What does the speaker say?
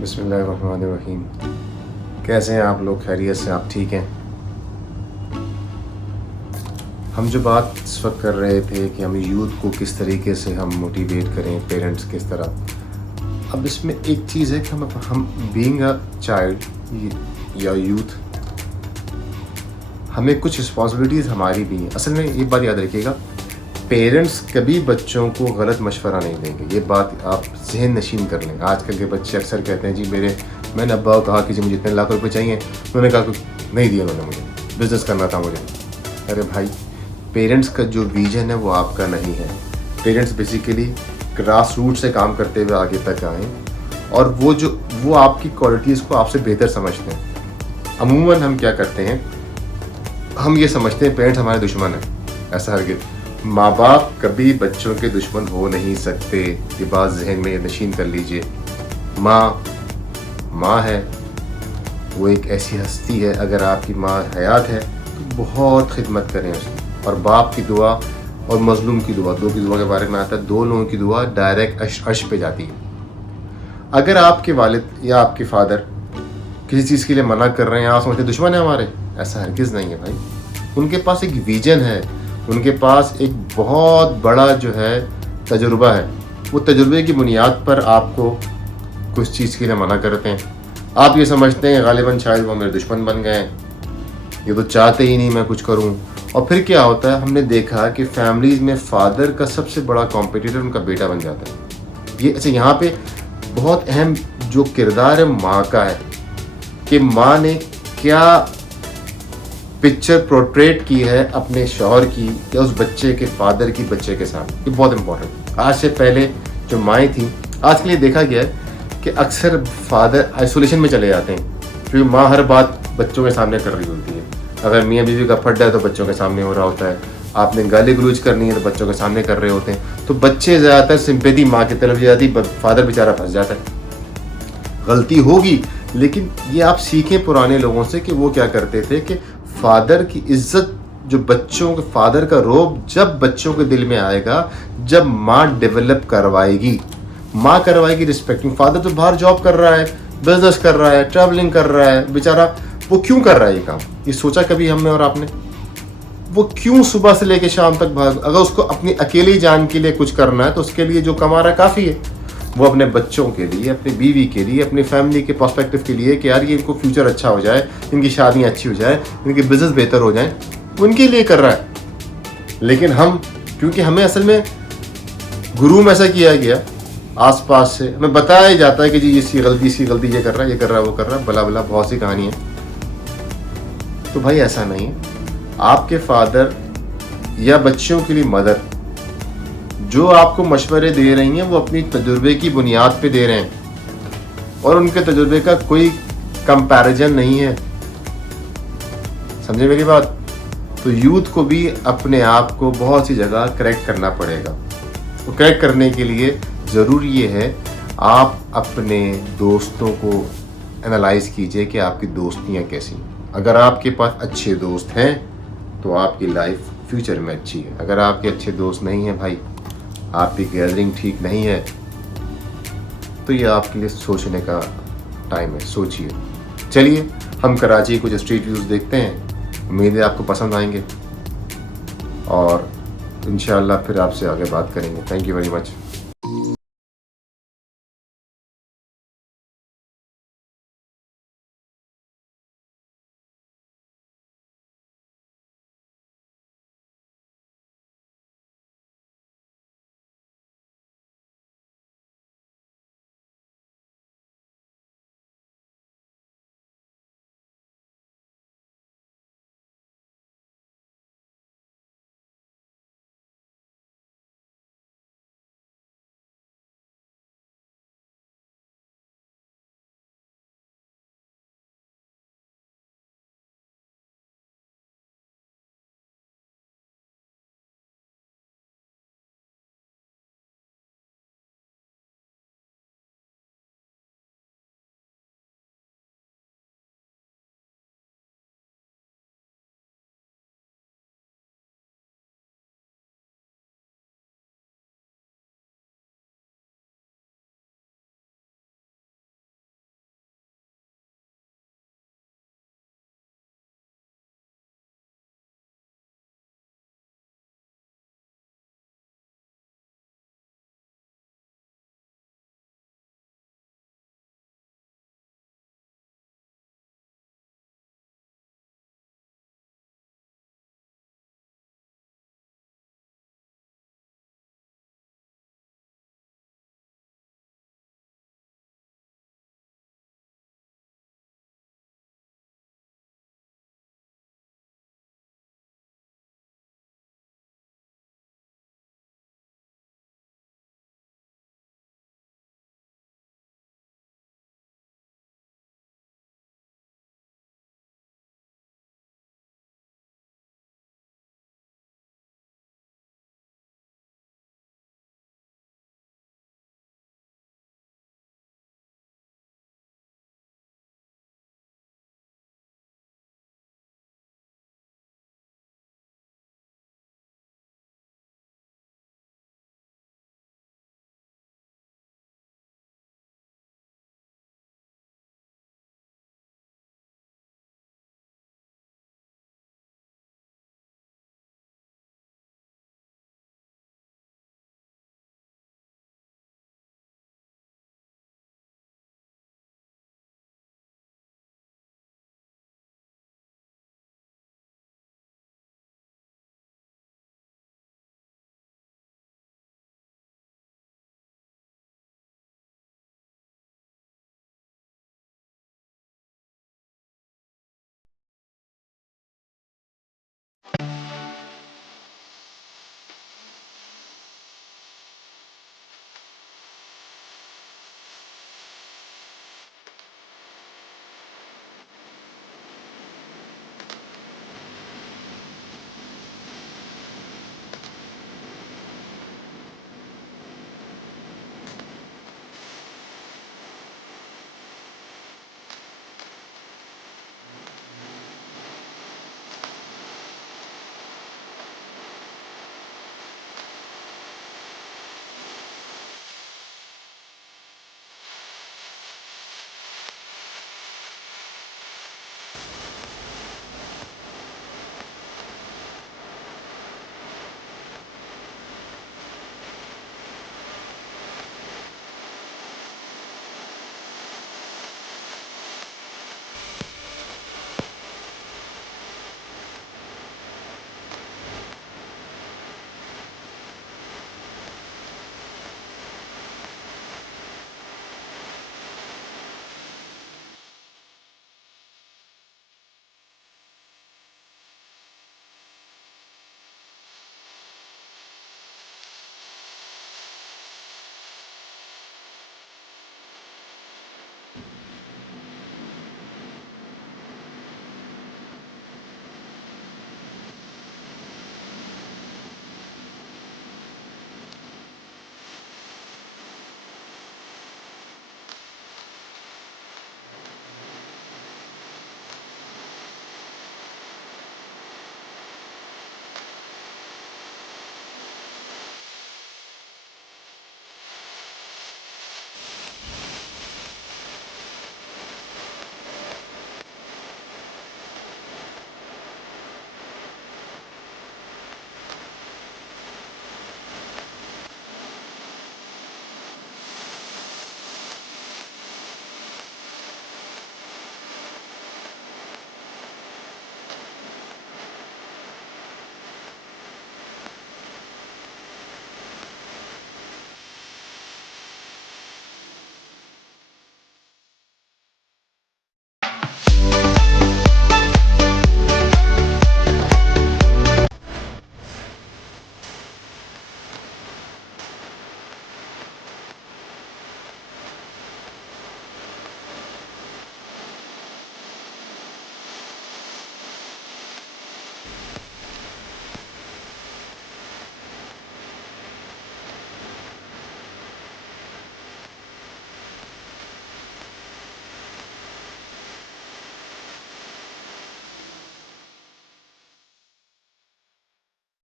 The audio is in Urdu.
بسم اللہ الرحمن الرحیم. کیسے ہیں آپ لوگ؟ خیریت سے؟ آپ ٹھیک ہیں؟ ہم جو بات اس وقت کر رہے تھے کہ ہم یوتھ کو کس طریقے سے ہم موٹیویٹ کریں، پیرنٹس کس طرح. اب اس میں ایک چیز ہے کہ ہم بینگ اے چائلڈ یا یوتھ، ہمیں کچھ رسپانسبلٹیز ہماری بھی ہیں. اصل میں یہ بات یاد رکھیے گا، پیرنٹس کبھی بچوں کو غلط مشورہ نہیں دیں گے. یہ بات آپ ذہن نشین کر لیں. آج کل کے بچے اکثر کہتے ہیں جی میں نے ابا کو کہا کہ جی مجھے اتنے لاکھ روپے چاہیے، انہوں نے کہا کہ نہیں دیا، انہوں نے مجھے بزنس کرنا تھا مجھے. ارے بھائی، پیرنٹس کا جو ویژن ہے وہ آپ کا نہیں ہے. پیرنٹس بیسیکلی گراس روٹ سے کام کرتے ہوئے آگے تک آئیں، اور وہ آپ کی کوالٹیز کو آپ سے بہتر سمجھتے ہیں. عموماً ہم کیا کرتے ہیں، ہم یہ سمجھتے ہیں پیرنٹس ہمارے دشمن ہیں. ایسا ہرگز ماں باپ کبھی بچوں کے دشمن ہو نہیں سکتے. یہ بات ذہن میں نشین کر لیجئے. ماں ہے، وہ ایک ایسی ہستی ہے. اگر آپ کی ماں حیات ہے تو بہت خدمت کریں اس کی. اور باپ کی دعا اور مظلوم کی دعا، دو کی دعا کے بارے میں آتا ہے، دو لوگوں کی دعا ڈائریکٹ عرش پہ جاتی ہے. اگر آپ کے والد یا آپ کے فادر کسی چیز کے لیے منع کر رہے ہیں، آپ سمجھتے دشمن ہے ہمارے، ایسا ہرگز نہیں ہے بھائی. ان کے پاس ایک ویژن ہے، ان کے پاس ایک بہت بڑا جو ہے تجربہ ہے. وہ تجربے کی بنیاد پر آپ کو کچھ چیز کے لیے منع کرتے ہیں. آپ یہ سمجھتے ہیں غالباً شاید وہ میرے دشمن بن گئے ہیں، یہ تو چاہتے ہی نہیں میں کچھ کروں. اور پھر کیا ہوتا ہے، ہم نے دیکھا کہ فیملیز میں فادر کا سب سے بڑا کمپیٹیٹر ان کا بیٹا بن جاتا ہے. اچھا، یہاں پہ بہت اہم جو کردار ہے ماں کا ہے کہ ماں نے کیا پکچر پورٹریٹ کی ہے اپنے شوہر کی یا اس بچے کے فادر کی بچے کے ساتھ. یہ بہت امپورٹنٹ. آج سے پہلے جو مائیں تھیں، آج کے لیے دیکھا گیا ہے کہ اکثر فادر آئسولیشن میں چلے جاتے ہیں کیونکہ ماں ہر بات بچوں کے سامنے کر رہی ہوتی ہے. اگر میاں بیوی کا پھڈا ہے تو بچوں کے سامنے ہو رہا ہوتا ہے. آپ نے گالی گلوچ کرنی ہے تو بچوں کے سامنے کر رہے ہوتے ہیں. تو بچے زیادہ تر سمپیتھی ماں کی طرف جاتی، فادر بیچارہ پھنس جاتا ہے. غلطی ہوگی، لیکن یہ آپ سیکھیں پرانے لوگوں سے کہ وہ کیا کرتے تھے کہ فادر کی عزت، جو بچوں کے فادر کا روب جب بچوں کے دل میں آئے گا، جب ماں ڈیولپ کروائے گی رسپیکٹنگ. فادر تو باہر جاب کر رہا ہے، بزنس کر رہا ہے، ٹریولنگ کر رہا ہے بیچارہ، وہ کیوں کر رہا ہے یہ کام؟ یہ سوچا کبھی ہم نے اور آپ نے؟ وہ کیوں صبح سے لے کے شام تک بھاگ؟ اگر اس کو اپنی اکیلی جان کے لیے کچھ کرنا ہے تو اس کے لیے جو کما رہا ہے کافی ہے. وہ اپنے بچوں کے لیے، اپنی بیوی کے لیے، اپنی فیملی کے پرسپیکٹو کے لیے کہ یار یہ ان کو فیوچر اچھا ہو جائے، ان کی شادیاں اچھی ہو جائے، ان کے بزنس بہتر ہو جائیں، ان کے لیے کر رہا ہے. لیکن ہم، کیونکہ ہمیں اصل میں گرو میں ایسا کیا گیا، آس پاس سے ہمیں بتایا جاتا ہے کہ جی اس کی غلطی یہ کر رہا ہے وہ کر رہا ہے، بلا بہت سی کہانی ہے. تو بھائی ایسا نہیں ہے. آپ کے فادر یا بچوں کے لیے مدر جو آپ کو مشورے دے رہی ہیں وہ اپنی تجربے کی بنیاد پہ دے رہے ہیں، اور ان کے تجربے کا کوئی کمپیریزن نہیں ہے. سمجھے میری بات؟ تو یوتھ کو بھی اپنے آپ کو بہت سی جگہ کریکٹ کرنا پڑے گا. تو کریکٹ کرنے کے لیے ضروری یہ ہے آپ اپنے دوستوں کو انالائز کیجئے کہ آپ کی دوستیاں کیسی. اگر آپ کے پاس اچھے دوست ہیں تو آپ کی لائف فیوچر میں اچھی ہے. اگر آپ کے اچھے دوست نہیں ہیں بھائی، آپ کی گیدرنگ ٹھیک نہیں ہے، تو یہ آپ کے لیے سوچنے کا ٹائم ہے. سوچئے. چلیے ہم کراچی کے کچھ اسٹریٹ ویوز دیکھتے ہیں. امید ہے آپ کو پسند آئیں گے، اور انشاءاللہ پھر آپ سے آگے بات کریں گے. Thank you very much.